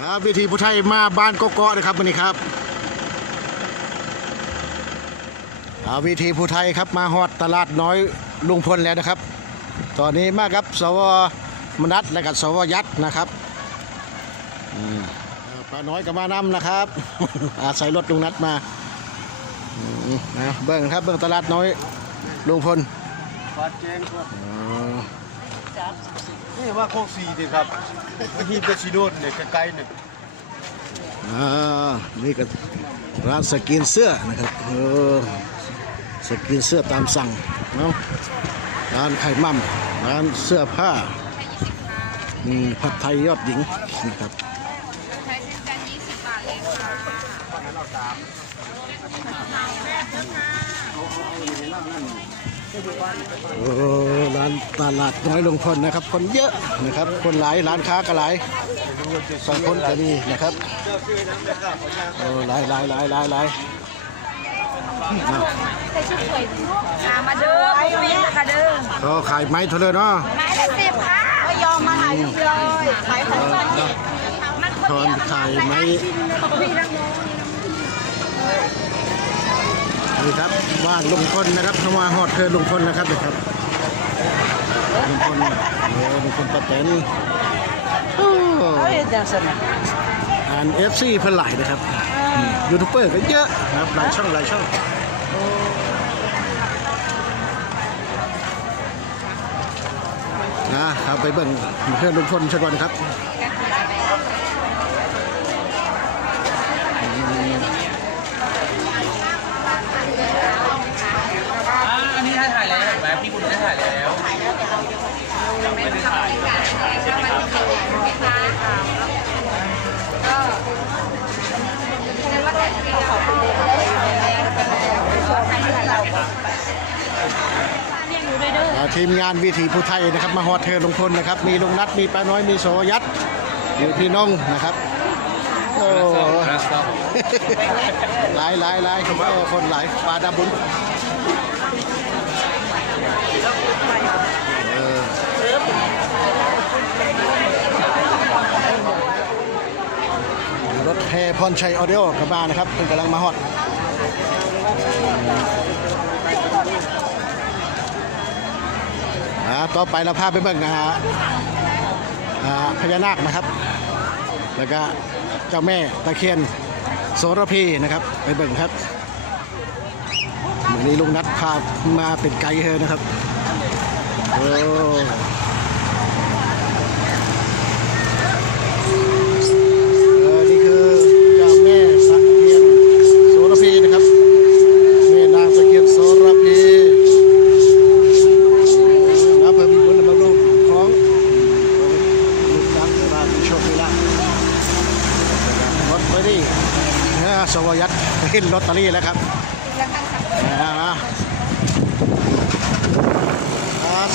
ครับวิธีผู้ไทยมาบ้านโกโก้นะครับวันนี้ครับอ่าวิธีผู้ไทยครับมาฮอดตลาดน้อยลุงพลแล้วนะครับ ตอนนี้มาครับสวมนัทและกับสวยัดนะครับอืมอ่าป้าน้อยกับมานำนะครับ อาศัยรถลุงนัดมาอืมนะเบิ้งครับเบิ้งตลาดน้อยลุงพลบาดเจงครับอ๋อ นี่ว่าโคกซีดีครับฮีเปชิโดนเนี่ยใกล้ๆเนี่ยอ่านี่ก็ร้านสกินเสื้อนะครับเออสกินเสื้อตามสั่งเนาะร้านไข่มั่มร้านเสื้อผ้าอืมผัดไทยยอดหญิงนะครับใช้เส้นจันทร์20บาทเลยค่ะ โอ้ร้านตลาดน้อยลงพลนะครับ คนเยอะนะครับ คนหลายร้านค้าก็หลายสองคนก็มีนะครับโอ้หลายหลายหลายหลายหลายอะอ่ามาเด้อพวกนี้ค่ะเด้อก็ขายไม้เท่าเลยเนาะไม้ละสิบค่ะไม่ยอมมาถ่ายรูปเลยขายของก่อนดิมันคนทอนเดียวขายไม้พี่ นักน้องนี่ครับบ้านลุงพลนะครับเข้ามาฮอดเธอลุงพลนะครับนะครับลุงพลโอ้ลุงพลป้าแตนโอ้อ่านเอฟซีเพิ่นหลายนะครับอืมยูทูบเบอร์ก็เยอะนะครับหลายช่องหลายช่องนะครับไปเบิ่งเพื่อนลุงพลชกอนครับ อันนี้ถ่ายแล้วเห็นไหมพี่บุญได้ถ่ายแล้ว อ่า ทีมงานวิถีผู้ไทยนะครับ มาฮอดเธอลงพลนะครับ มีลุงนัดมีป้าน้อยมีโสยัดมีพี่น้องนะครับโอ้หลายหลายหลายคนหลายปลาดาบุญรถแห่พรชัยออเดโอกลับมานะครับเพิ่งกำลังมาฮอดอ่า ต่อไปเราพาไปเบิ่งนะฮะอ่าพญานาคนะครับ แล้วก็เจ้าแม่ตะเคียนโสระพีนะครับ ไปเบิ่งครับวันนี้ลุงนัดพามาเป็นไกด์เธอนะครับโอ้อนี่คือเจ้าแม่ตะเคียนโสระพีนะครับแม่นางตะเคียนโสระพีแล้วเพิ่มบุญบำรุงของลูกหลานมามีโชคมีลาภ ลอตเตอรี่นะสวยัต ขึ้นลอตเตอรี่แล้วครับ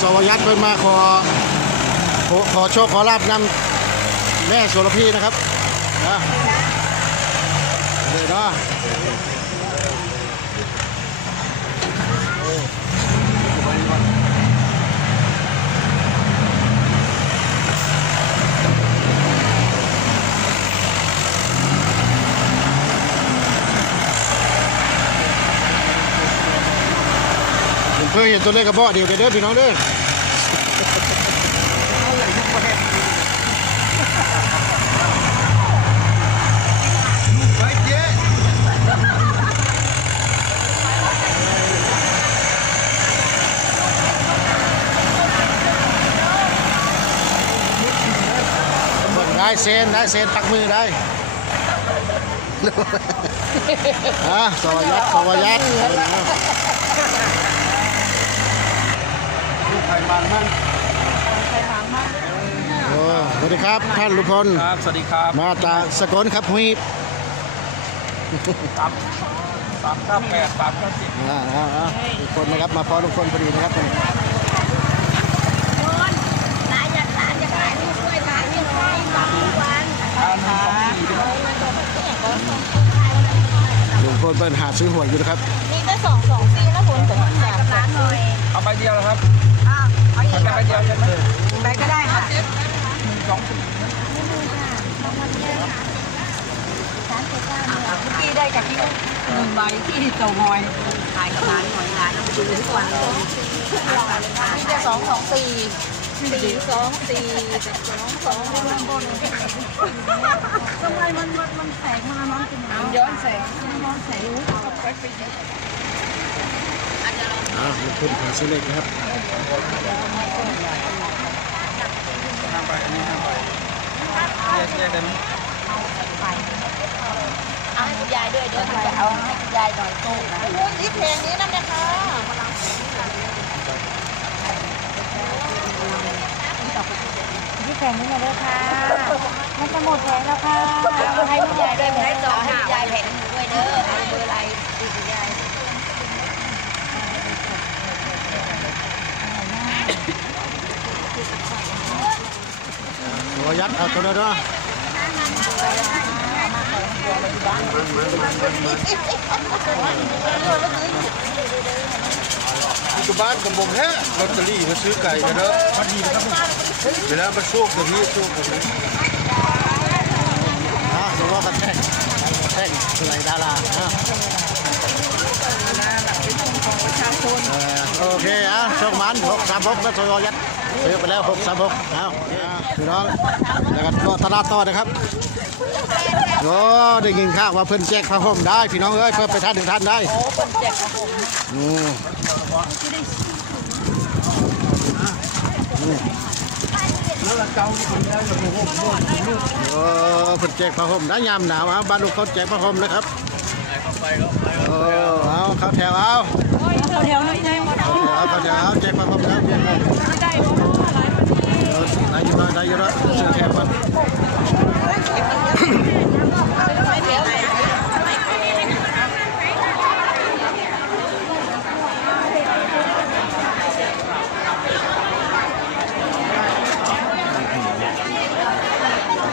สวยัตเพิ่นมาขอขอขอโชคขอลาบนำแม่โสรพีนะครับนะเดี๋ยวนะ ผมเพิ่งเห็นตัวเลขกระบอกเดียวกันเด้อพี่น้องเด้อได้เซนได้เซนตักมือได้อะสวยัตสวยัต ไข่มันมันโอ้สวัสดีครับท่านลุงพลครับ สวัสดีครับ มาจากสกลครับมีสามสามเก้าแปดสามเก้าสิบอ่าอ่าอ่าลุงพลนะครับ มาพอลุงพลพอดีนะครับคนนายอยากทานอยากถ่ายรูปด้วยถ่ายรูปให้ฟังทุกวันลุงพลเป็นหาซื้อหวยอยู่นะครับ นี่ก็สองสองปีแล้วผลแต่ทุกอย่างร้านเลยเอาใบเดียวนะครับ ไหมไปก็ได้ค่ะสองสี่เมื่อกี้ได้จากที่หนึ่งใบที่เจ้างอยขายกับร้านหน่อยร้านเราไปดูทุกวันเลยนี่จะสองสองสี่สี่สองสี่สองสองบนบนทำไมมันมันมันแสงมามันเป็นย้อนแสงย้อนแสง อ่าลุงพลขายเส้นเล็กนะครับห้าใบอันนี้ห้าใบแยกแยกได้ไหมเอาให้คุณยายด้วยเดี๋ยวจะเอาให้คุณยายหน่อยโตนะนี่เพลงนี้นั่นนะคะที่แข่งนี้มาด้วยค่ะ มันจะหมดแผงแล้วค่ะเอาให้คุณยายด้วยแผงสองให้คุณยายแผงหนึ่งด้วยเด้อเอาเบอร์อะไรดีคุณยาย ตัวยัดเอาตัวนั้นเนาะที่บ้านกับผมแฮะลอตเตอรี่มาซื้อไก่กันเด้อะเวลามันโชคแบบนี้โชคแบบนี้อ่าสมว่ากันแท่งแท่งอะไหลดาราอ่า โอเคอะช่องมันหกสามหกก็ตัวยัดซื้อไปแล้วหกสามหกเอาพี่น้องแล้วก็ตัวตลาดต่อนะครับโอ้ได้ยินข่าวว่าเพิ่นแจกผ้าห่มได้ พี่น้องเอ้ยเพิ่นไปท่านถึงท่านได้โอ้คนเจ็บของผมอืมโอ้เพิ่นแจกผ้าห่มได้ยามหนาวเอาบ้านลูกเขาแจกผ้าห่มเลยครับเอาเข้าแถวเอา แถวนั้นไงเอาเขาแถวเอาแจกผ้าห่มแล้วแจกผ้าห่มเออได้อยู่แล้วได้อยู่แล้วเสื้อแขกมัน ไม่เดี๋ยวไหน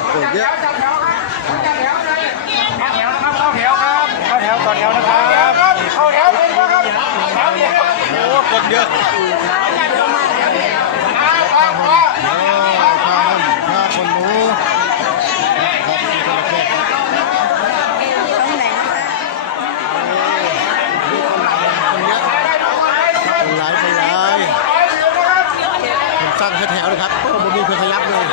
โอ้เยอะ เข้าแถวนะครับเข้าแถวครับเข้าแถวต่อแถวนะครับเข้าแถวเป็นครับแถวเดียว โอ้คนเยอะ โอ้ผ้าห่มผ้าคนรู้ครับมีคนละแขก ตรงไหนนะคะ มีคนหลายคนเยอะคนหลายคนหลายผมตั้งแถวๆเลยครับเพราะผมมีเพื่อขยับเลย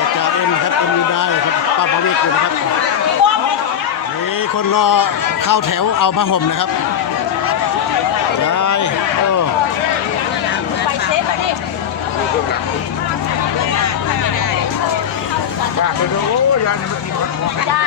อาจารย์เอ็มครับเอ็มมีได้ครับป้าประเวศอยู่นะครับนี่ คนรอเข้าแถวเอาผ้าห่มนะครับได้โอ้ไปเซฟไปดิฝากไปด้วยโอ้ยายจะมากินครับ จ้า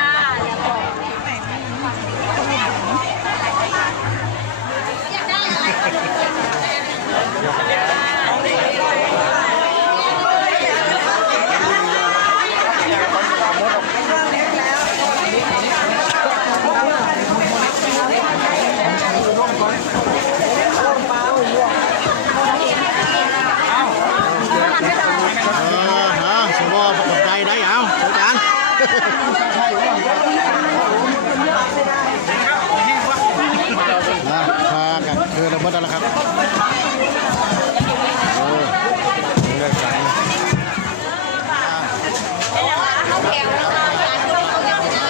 เออเอาสมอประกบใจได้เอาสงการพากันคือระเบิดแล้วครับโอ้เรื่องกันยายด้วยเขายังไม่ได้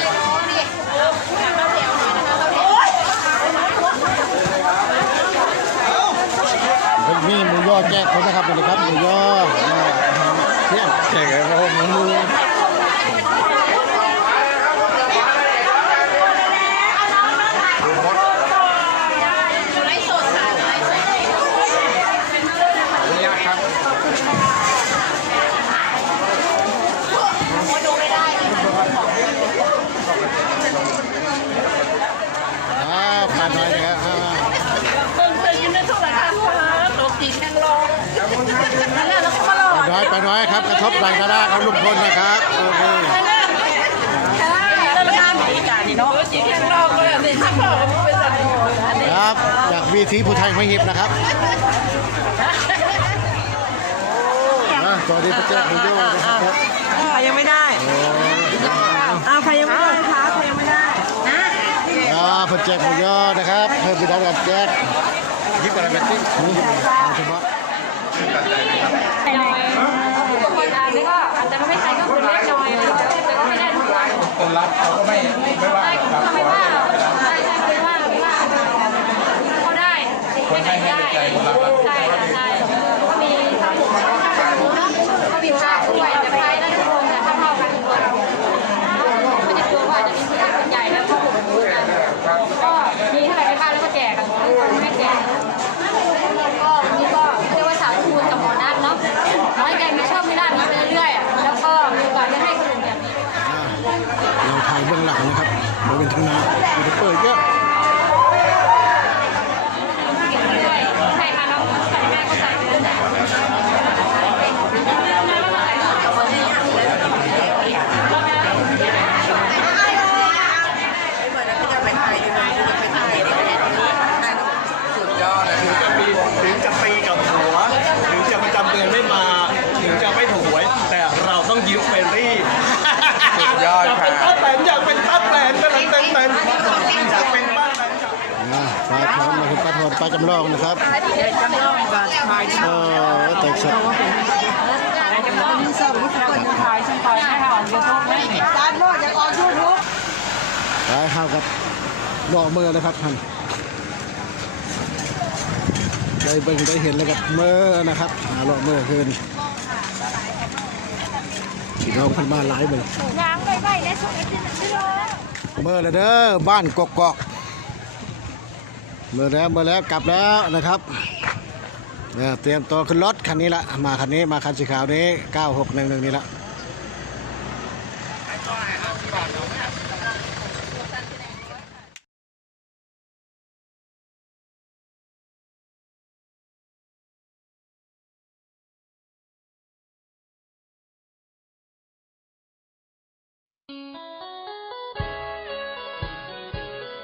นี่เข้าแถวหน่อยนะคเข้าแถวเป็นมีหมูย่อแจกคนนะครับสวัสดีครับหมูยอเที่ยงแจกอะไรครับหมู ไลฟ์สดค่ะไลฟ์สด ญาติครับ อ่านน่อยนะครับอ่าเบิ่งเบิ่งอยู่ในโทรทัศน์ค่ะตกจีนยังรอนั่นแหละแล้วก็มารอไปน้อยไปน้อยครับกระทบไหลกระด้าของลุงพลนะครับโอเคแล้วงานบริการนี่เนาะจีนยังรอเลยอันนี้ชักพอเป็นสัตว์อันนี้ครับจากวีทีผู้ไทยไม่หิบนะครับอ่าสวัสดีพระเจ้าหมูย่อนะครับยังไม่ได้ โอ้ อ้าวใครยังไม่ได้คะใครยังไม่ได้นะ อ่าเพิ่น แจกหมูยอนะครับ เพิ่มไปทำการแจกยิบอะไรเป็นที่อืมเอาเฉพาะน้อยคนอ่านนี่ก็อาจจะไม่ใช่ก็คือเล็กน้อยแต่ก็ไม่ได้ทุกวันคนรับเขาก็ไม่ไม่ว่าครับไม่ว่าใช่ใช่ไม่ว่าไม่ว่าเขาได้ไม่ได้ได้ใช่ใช่ก็มีทั้งหมดก็มีภาพด้วยแต่ใครและทุกคนเนี่ยเท่าๆกันทุกคนไม่ได้กลัวว่าจะมีผู้ใหญ่คนใหญ่แล้วก็ผมก็มีเท่าไหร่ในบ้านแล้วก็แจกกันทุกคนไม่แจกก็นี่ก็เรียกว่าสาวทูนกับหมอนัทเนาะน้อยใจมีชอบมีด้านนี้ไปเรื่อยๆแล้วก็มีโอกาสได้ให้คนอื่นแบบนี้ อ่าเรายเบื้องหลังนะครับบริเวณทุ่งนายูทูบเปิดเยอะ ปลาทอดปลาจำลองนะครับเออแตกสดมีเสิร์ฟทุกคนขายฉันต่อยให้ค่ะออกยูทูบไม่จานโลดยังออกยูทูบปลาข้าวกับดอกมือนะครับท่านได้เบิ่งได้เห็นแล้วกับมือนะครับหาเลาะมือคืนพี่น้องพันมาหลายเบิ่งยางไปไปในสุดที่นั่นที่รอเมื่อแล้วเด้อบ้านกกอกเมื่อแล้วเมื่อแล้วกลับแล้วนะครับเออเตรียมตัวขึ้นรถคันนี้ละมาคันนี้มาคันสีขาวนี้ 9611 นี่ละ